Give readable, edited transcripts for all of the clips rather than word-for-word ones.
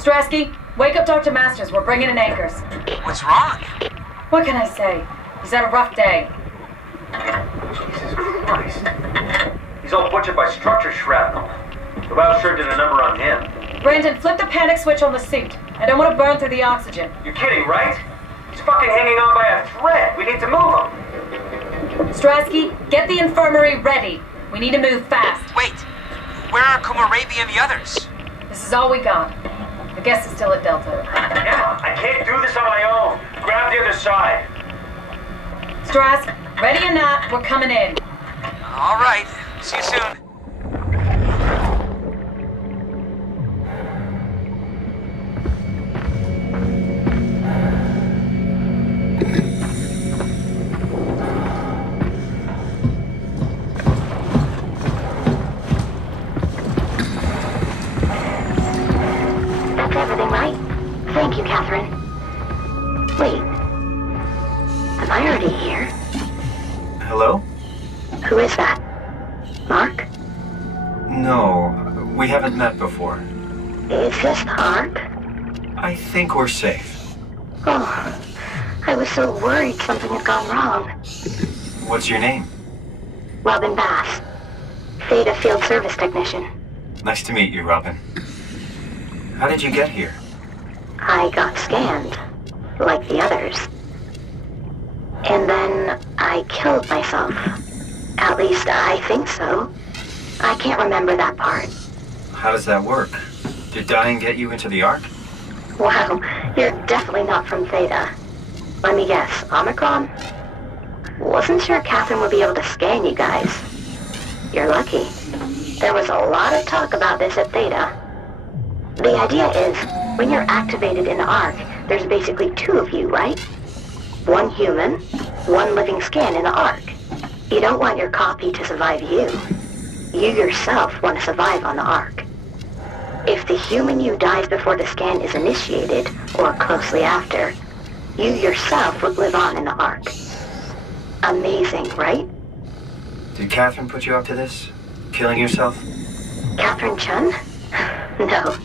Strasky, wake up Dr. Masters. We're bringing in anchors. What's wrong? What can I say? He's had a rough day. Jesus Christ. He's all butchered by structure shrapnel. The valve sure did a number on him. Brandon, flip the panic switch on the suit. I don't want to burn through the oxygen. You're kidding, right? He's fucking hanging on by a thread. We need to move him. Strasky, get the infirmary ready. We need to move fast. Wait, where are Kumarabi and the others? This is all we got. The guest is still at Delta. Yeah, I can't do this on my own. Grab the other side. Strask, ready or not, we're coming in. All right, see you soon. That's everything, right? Thank you, Catherine. Wait. Am I already here? Hello? Who is that? Mark? No, we haven't met before. Is this Mark? I think we're safe. Oh, I was so worried something had gone wrong. What's your name? Robin Bass. Theta Field Service Technician. Nice to meet you, Robin. How did you get here? I got scanned, like the others. And then I killed myself. At least I think so. I can't remember that part. How does that work? Did dying get you into the Ark? Wow, you're definitely not from Theta. Let me guess, Omicron? Wasn't sure Catherine would be able to scan you guys. You're lucky. There was a lot of talk about this at Theta. The idea is, when you're activated in the Ark, there's basically two of you, right? One human, one living scan in the Ark. You don't want your copy to survive you. You yourself want to survive on the Ark. If the human you dies before the scan is initiated, or closely after, you yourself would live on in the Ark. Amazing, right? Did Catherine put you up to this? Killing yourself? Catherine Chun? No.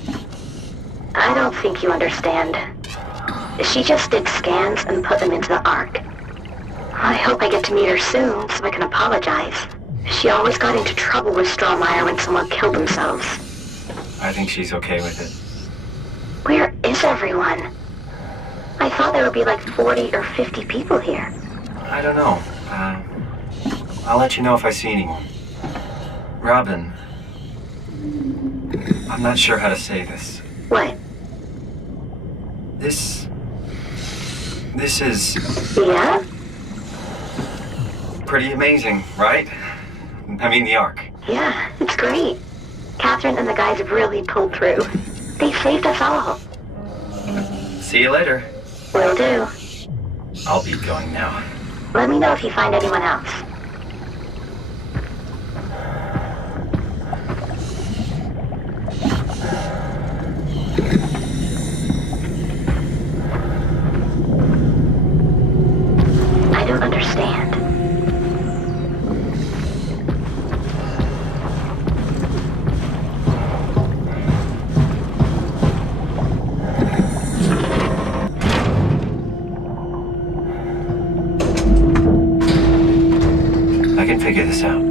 I don't think you understand. She just did scans and put them into the Ark. I hope I get to meet her soon so I can apologize. She always got into trouble with Strohmeyer when someone killed themselves. I think she's okay with it. Where is everyone? I thought there would be like 40 or 50 people here. I don't know. I'll let you know if I see anyone. Robin, I'm not sure how to say this. What? This is Yeah? pretty amazing, right? I mean, the Ark. Yeah, it's great. Catherine and the guys have really pulled through. They saved us all. See you later. Will do. I'll be going now. Let me know if you find anyone else. I don't understand. I can figure this out.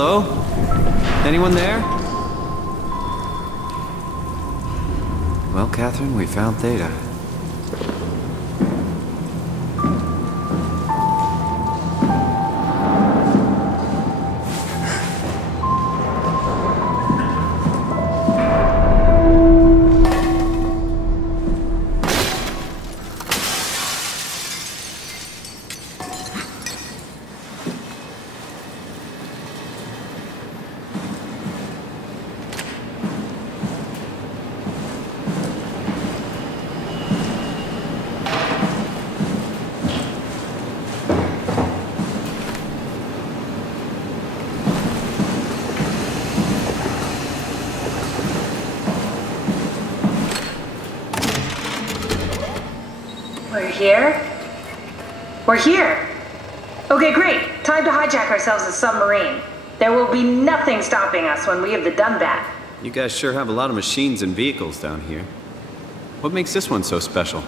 Hello? Anyone there? Well, Catherine, we found Theta. We're here? We're here! Okay, great. Time to hijack ourselves a submarine. There will be nothing stopping us when we have the Dunbat. You guys sure have a lot of machines and vehicles down here. What makes this one so special?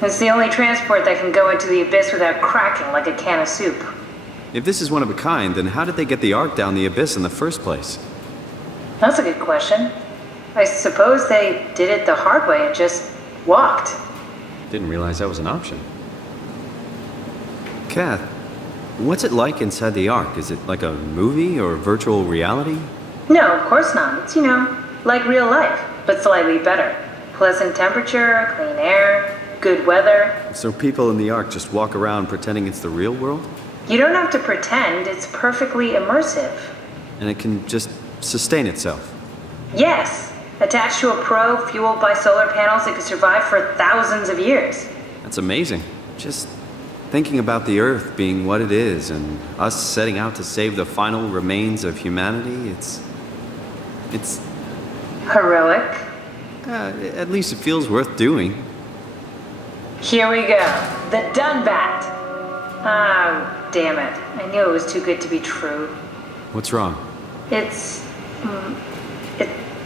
It's the only transport that can go into the abyss without cracking like a can of soup. If this is one of a kind, then how did they get the Ark down the abyss in the first place? That's a good question. I suppose they did it the hard way and just walked. Didn't realize that was an option. Kath, what's it like inside the Ark? Is it like a movie or virtual reality? No, of course not. It's, like real life, but slightly better. Pleasant temperature, clean air, good weather. So people in the Ark just walk around pretending it's the real world? You don't have to pretend, it's perfectly immersive. And it can just sustain itself? Yes. Attached to a probe fueled by solar panels that could survive for thousands of years. That's amazing. Just thinking about the Earth being what it is and us setting out to save the final remains of humanity, it's heroic. At least it feels worth doing. Here we go. The Dunbat. Oh, damn it. I knew it was too good to be true. What's wrong?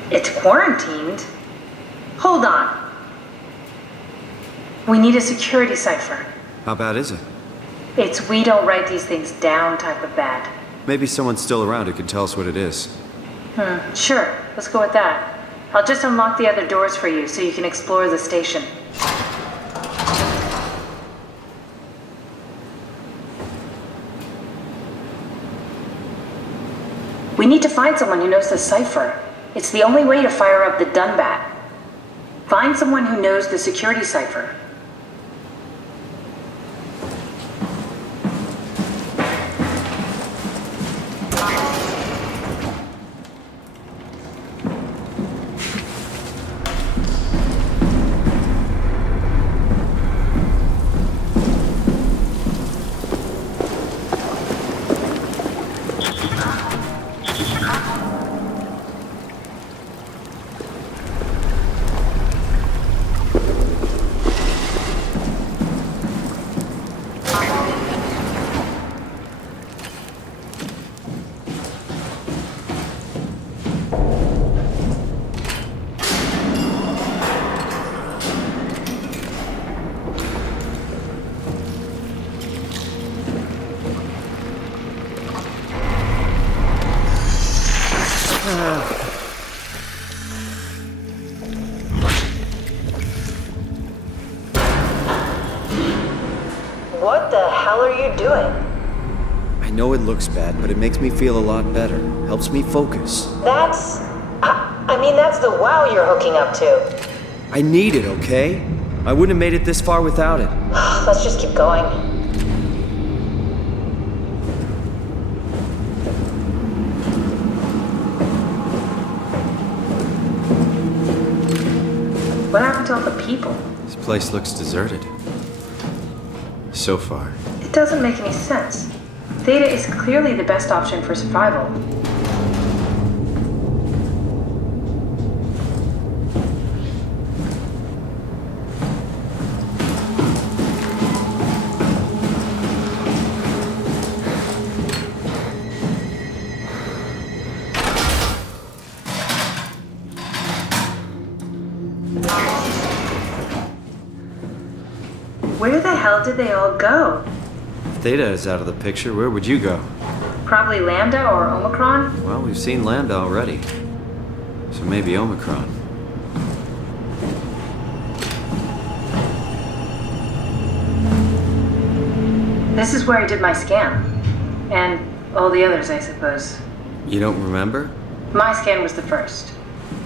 It's quarantined. Hold on. We need a security cipher. How bad is it? It's we don't write these things down type of bad. Maybe someone's still around who can tell us what it is. Sure. Let's go with that. I'll just unlock the other doors for you so you can explore the station. We need to find someone who knows the cipher. It's the only way to fire up the Dunbat. Find someone who knows the security cipher. What the hell are you doing? I know it looks bad, but it makes me feel a lot better. Helps me focus. That's the wow you're hooking up to. I need it, okay? I wouldn't have made it this far without it. Let's just keep going. What happened to all the people? This place looks deserted. So far. It doesn't make any sense. Theta is clearly the best option for survival. Where the hell did they all go? If Theta is out of the picture, where would you go? Probably Lambda or Omicron? Well, we've seen Lambda already. So maybe Omicron. This is where I did my scan. And all the others, I suppose. You don't remember? My scan was the first.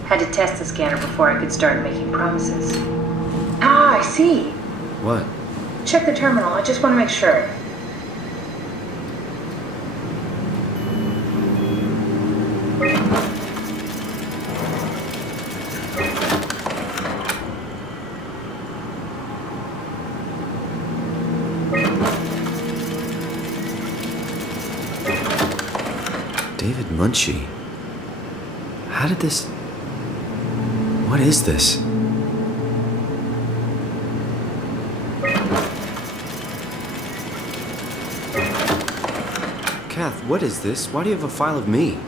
Had to test the scanner before I could start making promises. Ah, I see. What? Check the terminal. I just want to make sure. David Munchie. How did this... What is this? Kath, what is this? Why do you have a file of me?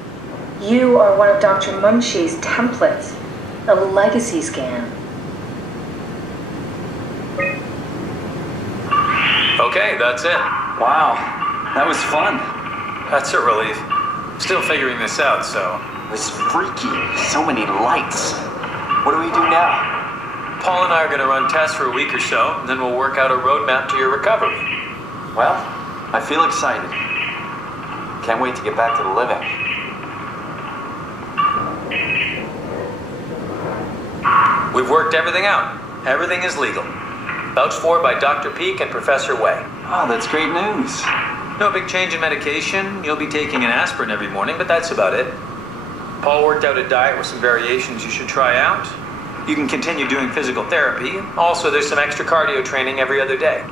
You are one of Dr. Munchie's templates. A legacy scan. Okay, that's it. Wow, that was fun. That's a relief. Still figuring this out, so... It was freaky. So many lights. What do we do now? Paul and I are going to run tests for a week or so, and then we'll work out a roadmap to your recovery. Well, I feel excited. Can't wait to get back to the living. We've worked everything out. Everything is legal. Vouched for by Dr. Peak and Professor Way. Oh, that's great news. No big change in medication. You'll be taking an aspirin every morning, but that's about it. Paul worked out a diet with some variations you should try out. You can continue doing physical therapy. Also, there's some extra cardio training every other day.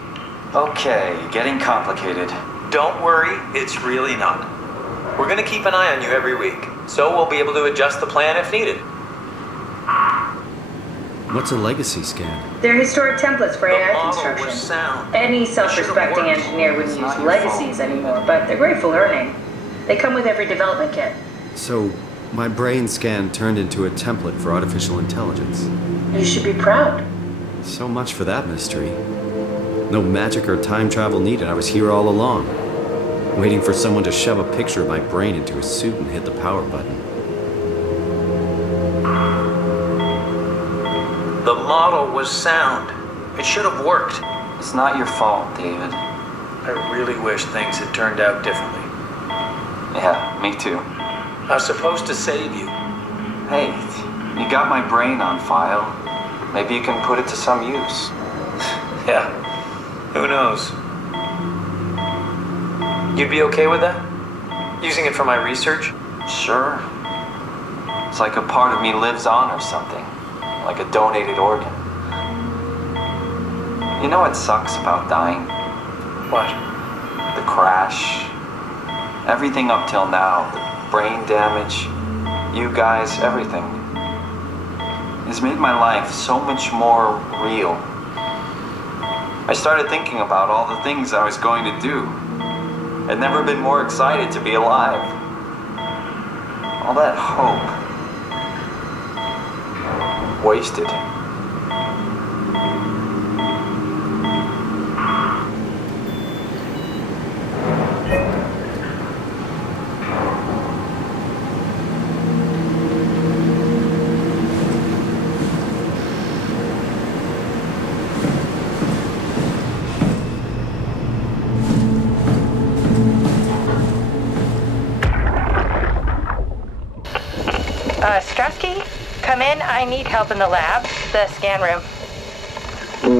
Okay, getting complicated. Don't worry, it's really not. We're going to keep an eye on you every week, so we'll be able to adjust the plan if needed. What's a legacy scan? They're historic templates for The AI model construction. was sound. Any It should've self-respecting worked. engineer wouldn't It's use not your legacies fault. anymore, but they're great for learning. They come with every development kit. So, my brain scan turned into a template for artificial intelligence. You should be proud. So much for that mystery. No magic or time travel needed. I was here all along, waiting for someone to shove a picture of my brain into a suit and hit the power button. The model was sound. It should have worked. It's not your fault, David. I really wish things had turned out differently. Yeah, me too. I was supposed to save you. Hey, you got my brain on file. Maybe you can put it to some use. Yeah, who knows? You'd be okay with that? Using it for my research? Sure. It's like a part of me lives on or something. Like a donated organ. You know what sucks about dying? What? The crash. Everything up till now. The brain damage. You guys, everything. It's made my life so much more real. I started thinking about all the things I was going to do. I'd never been more excited to be alive. All that hope. Wasted. Strasky, come in. I need help in the lab, the scan room.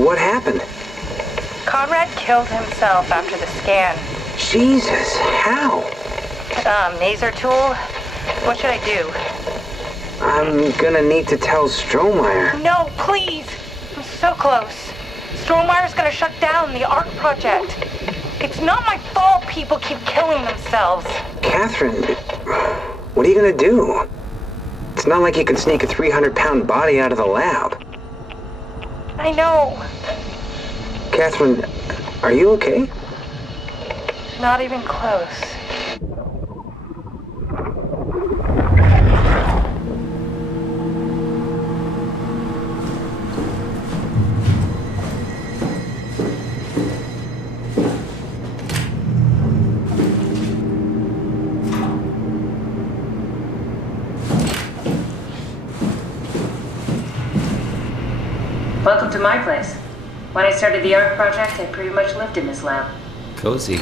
What happened? Conrad killed himself after the scan. Jesus, how? Maser tool? What should I do? I'm gonna need to tell Strohmeyer. No, please! I'm so close. Strohmeyer's gonna shut down the ARC project. It's not my fault people keep killing themselves. Catherine, what are you gonna do? It's not like you can sneak a 300-pound body out of the lab. I know. Catherine, are you okay? Not even close. Welcome to my place. When I started the art project, I pretty much lived in this lab. Cozy.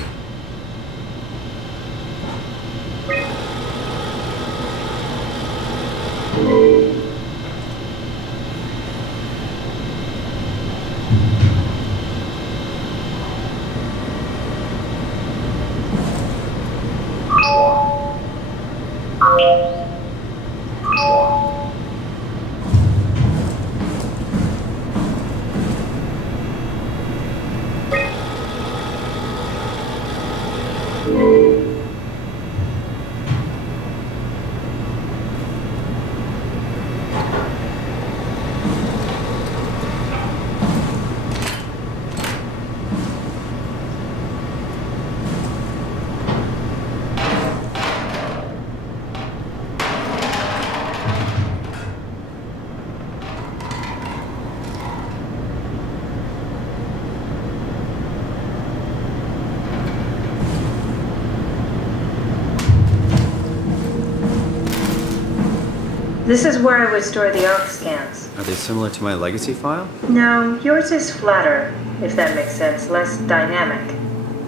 This is where I would store the ARC scans. Are they similar to my legacy file? No, yours is flatter, if that makes sense, less dynamic.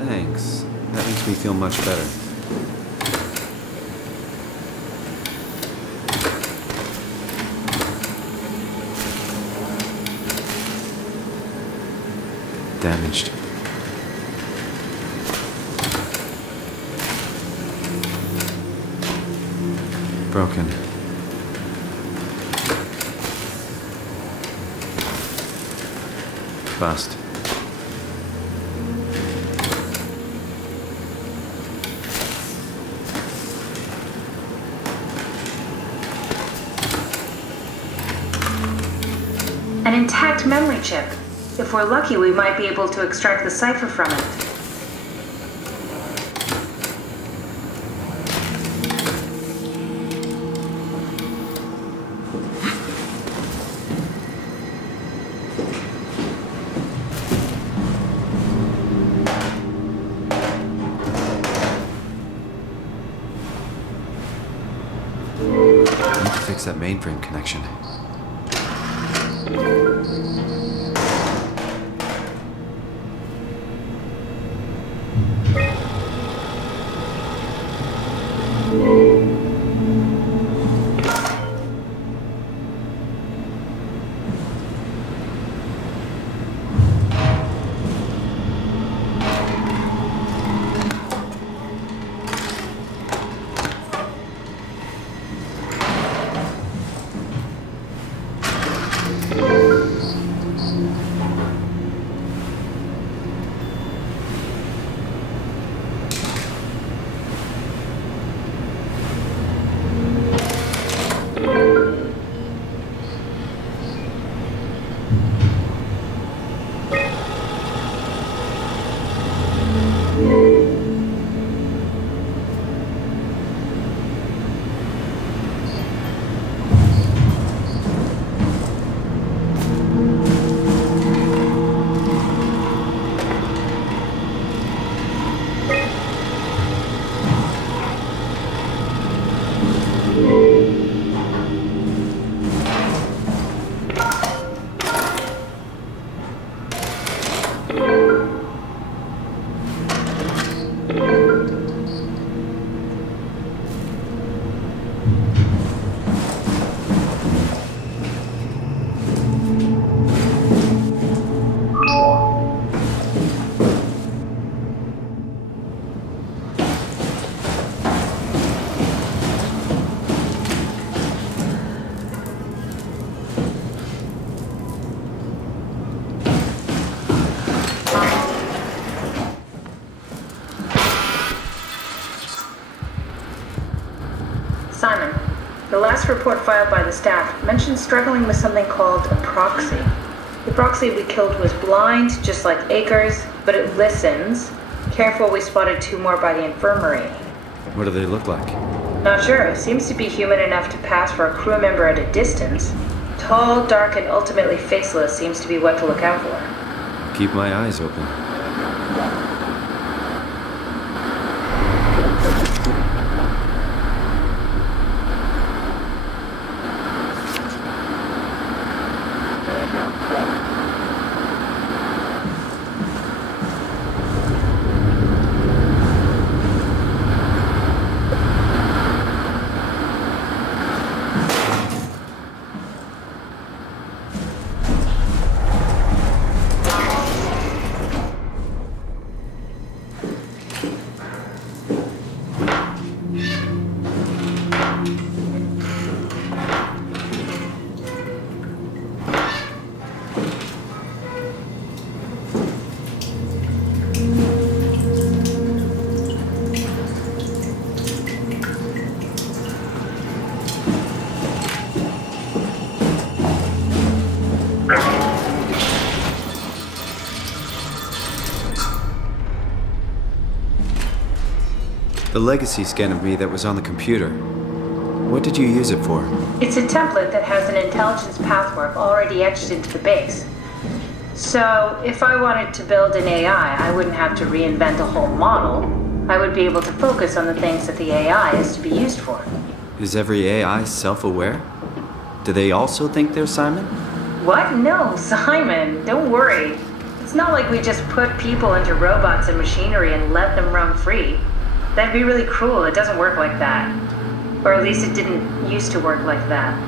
Thanks. That makes me feel much better. Damaged. Broken. Bust. An intact memory chip. If we're lucky, we might be able to extract the cipher from it. I need to fix that mainframe connection. Simon, the last report filed by the staff mentioned struggling with something called a proxy. The proxy we killed was blind, just like Akers, but it listens. Careful, we spotted 2 more by the infirmary. What do they look like? Not sure. It seems to be human enough to pass for a crew member at a distance. Tall, dark, and ultimately faceless seems to be what to look out for. Keep my eyes open. The legacy scan of me that was on the computer. What did you use it for? It's a template that has an intelligence pathwork already etched into the base. So, if I wanted to build an AI, I wouldn't have to reinvent a whole model. I would be able to focus on the things that the AI is to be used for. Is every AI self-aware? Do they also think they're Simon? What? No, Simon, don't worry. It's not like we just put people into robots and machinery and let them roam free. That'd be really cruel. It doesn't work like that. Or at least it didn't used to work like that.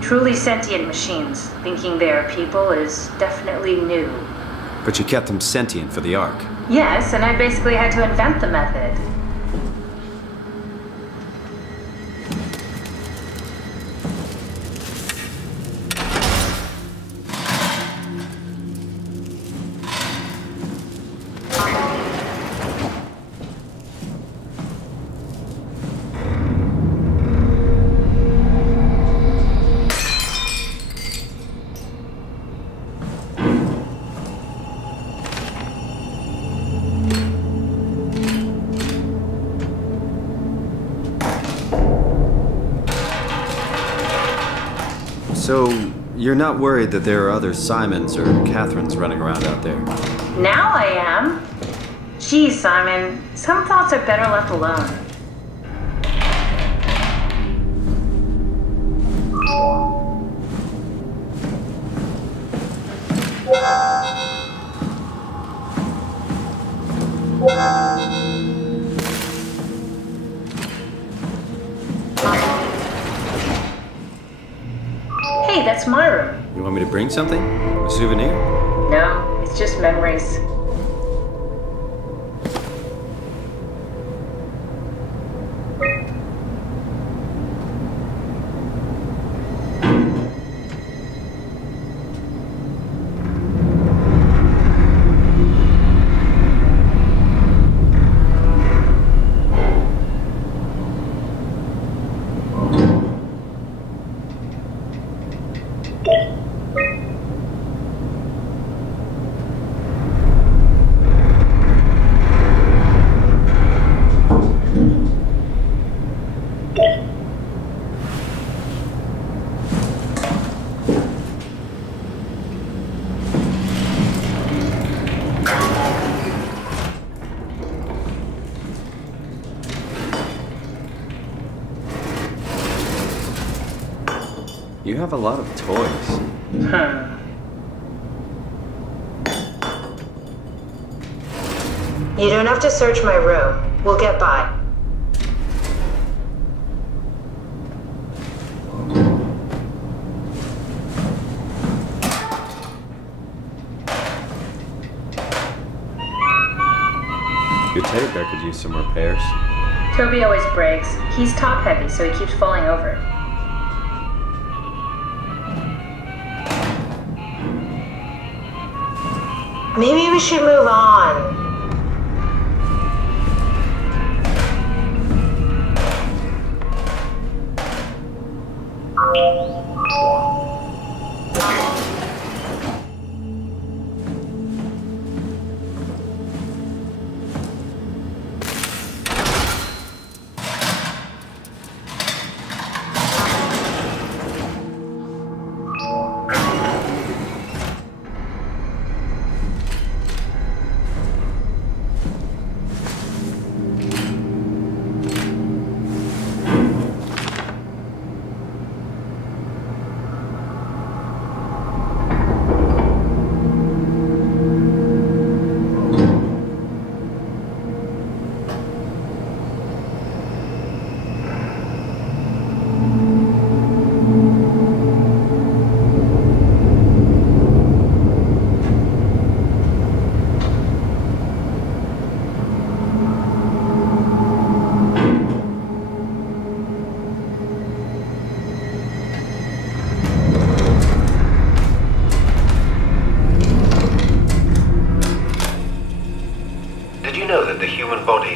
Truly sentient machines, thinking they are people is definitely new. But you kept them sentient for the Ark. Yes, and I basically had to invent the method. So, you're not worried that there are other Simons or Catherines running around out there? Now I am. Geez, Simon, some thoughts are better left alone. Hey, that's my room. You want me to bring something? A souvenir? No, it's just memories. You have a lot of toys. You don't have to search my room. We'll get by. Your teddy bear could use some repairs. Toby always breaks. He's top heavy, so he keeps falling over. Maybe we should move on.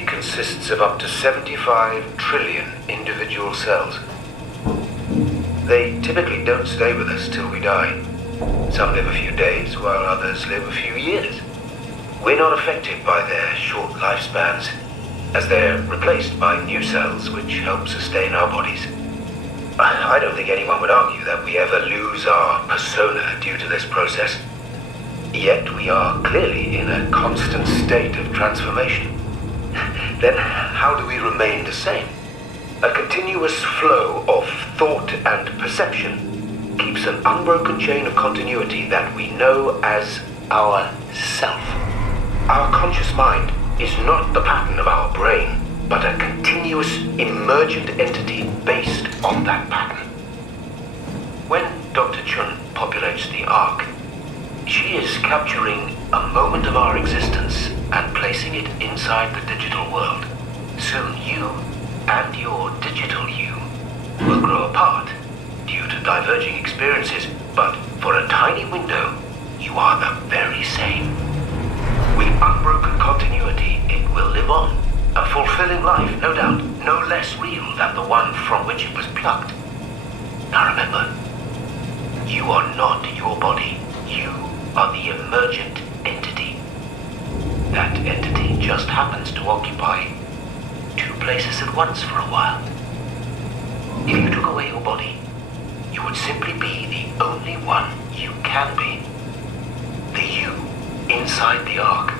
Consists of up to 75 trillion individual cells. They typically don't stay with us till we die. Some live a few days, while others live a few years. We're not affected by their short lifespans, as they're replaced by new cells which help sustain our bodies. I don't think anyone would argue that we ever lose our persona due to this process. Yet we are clearly in a constant state of transformation. Then how do we remain the same? A continuous flow of thought and perception keeps an unbroken chain of continuity that we know as our self. Our conscious mind is not the pattern of our brain, but a continuous emergent entity based on that pattern. When Dr. Chun populates the Ark, she is capturing a moment of our existence and placing it inside the digital world. Soon you and your digital you will grow apart due to diverging experiences, but for a tiny window, you are the very same. With unbroken continuity, it will live on. A fulfilling life, no doubt, no less real than the one from which it was plucked. Now remember, you are not your body. You are the emergent entity. That entity just happens to occupy two places at once for a while. If you took away your body, you would simply be the only one you can be. The you inside the Ark.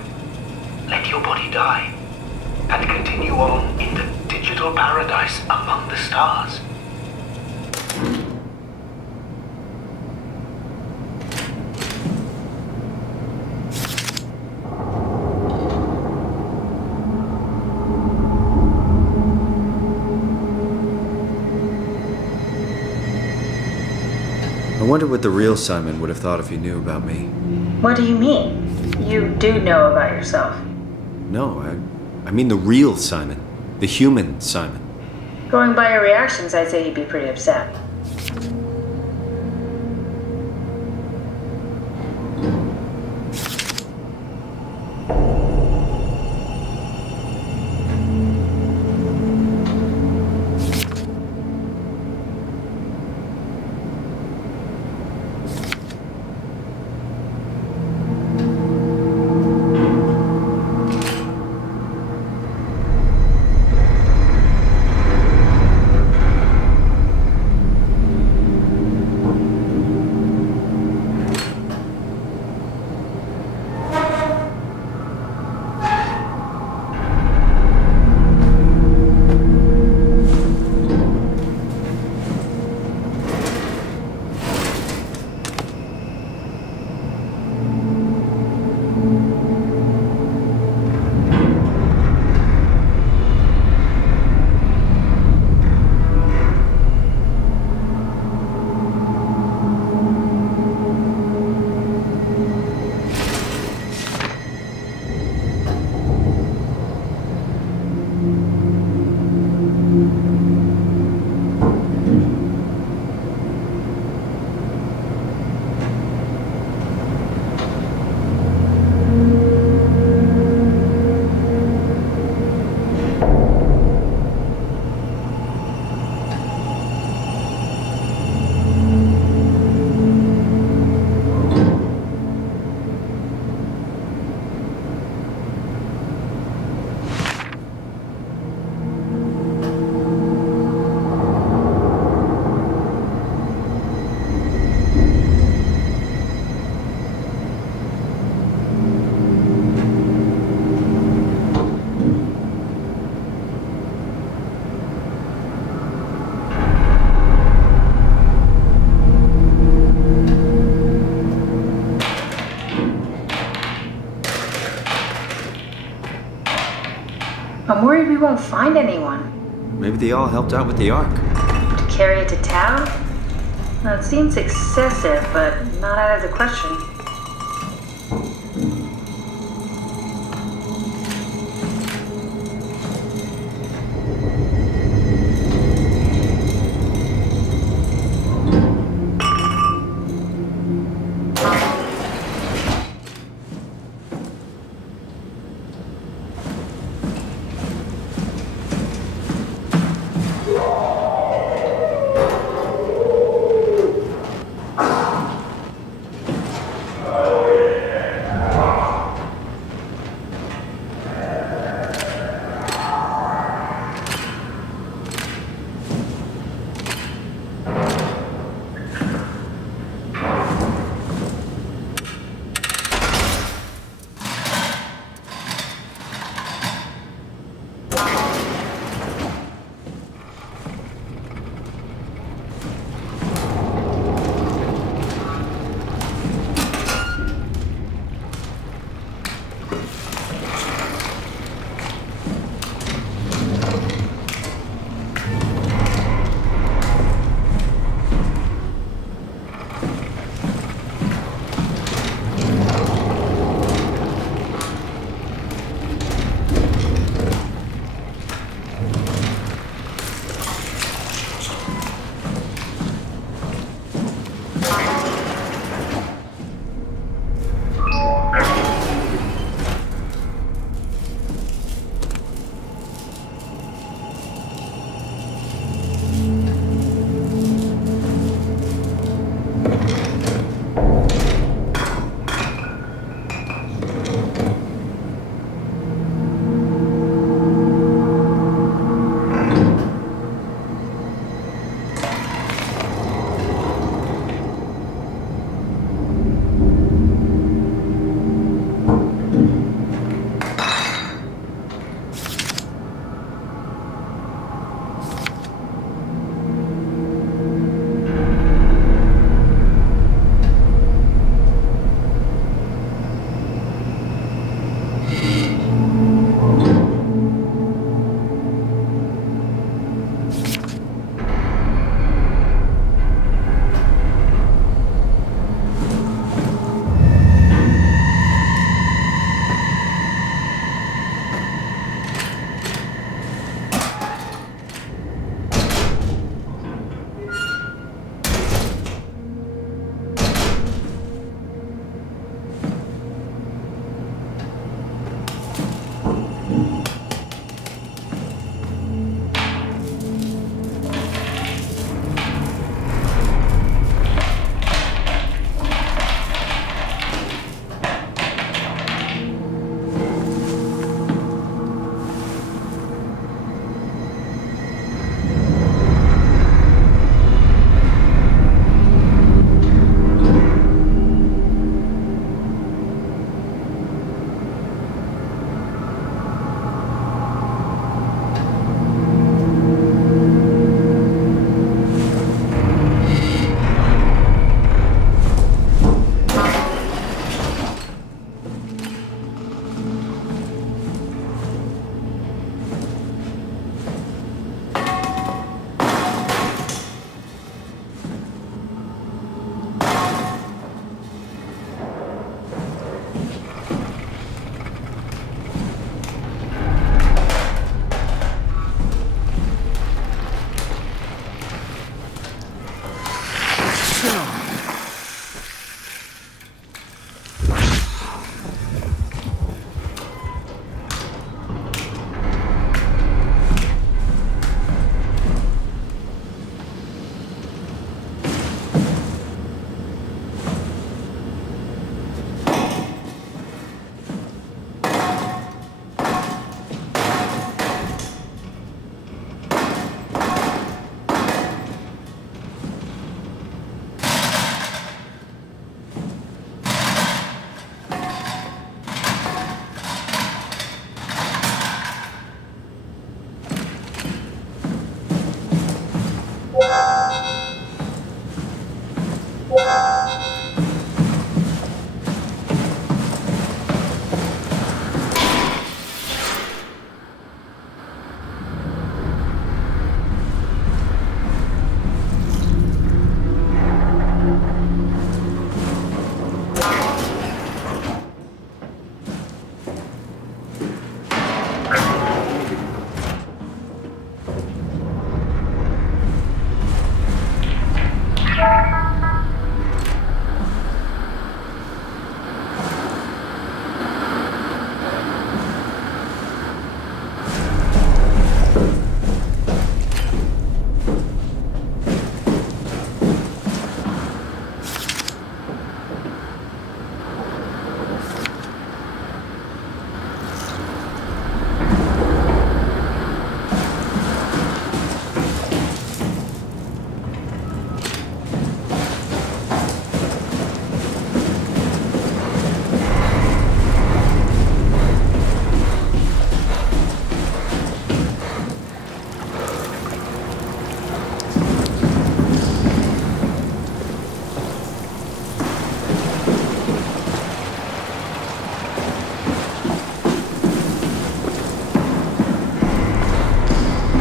Let your body die and continue on in the digital paradise among the stars. I wonder what the real Simon would have thought if he knew about me. What do you mean? You do know about yourself. No, I mean the real Simon. The human Simon. Going by your reactions, I'd say he'd be pretty upset. I'm worried we won't find anyone. Maybe they all helped out with the Ark. To carry it to town? Well, it seems excessive, but not out of the question.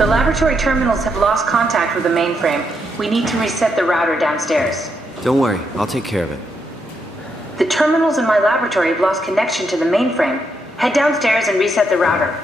The laboratory terminals have lost contact with the mainframe. We need to reset the router downstairs. Don't worry, I'll take care of it. The terminals in my laboratory have lost connection to the mainframe. Head downstairs and reset the router.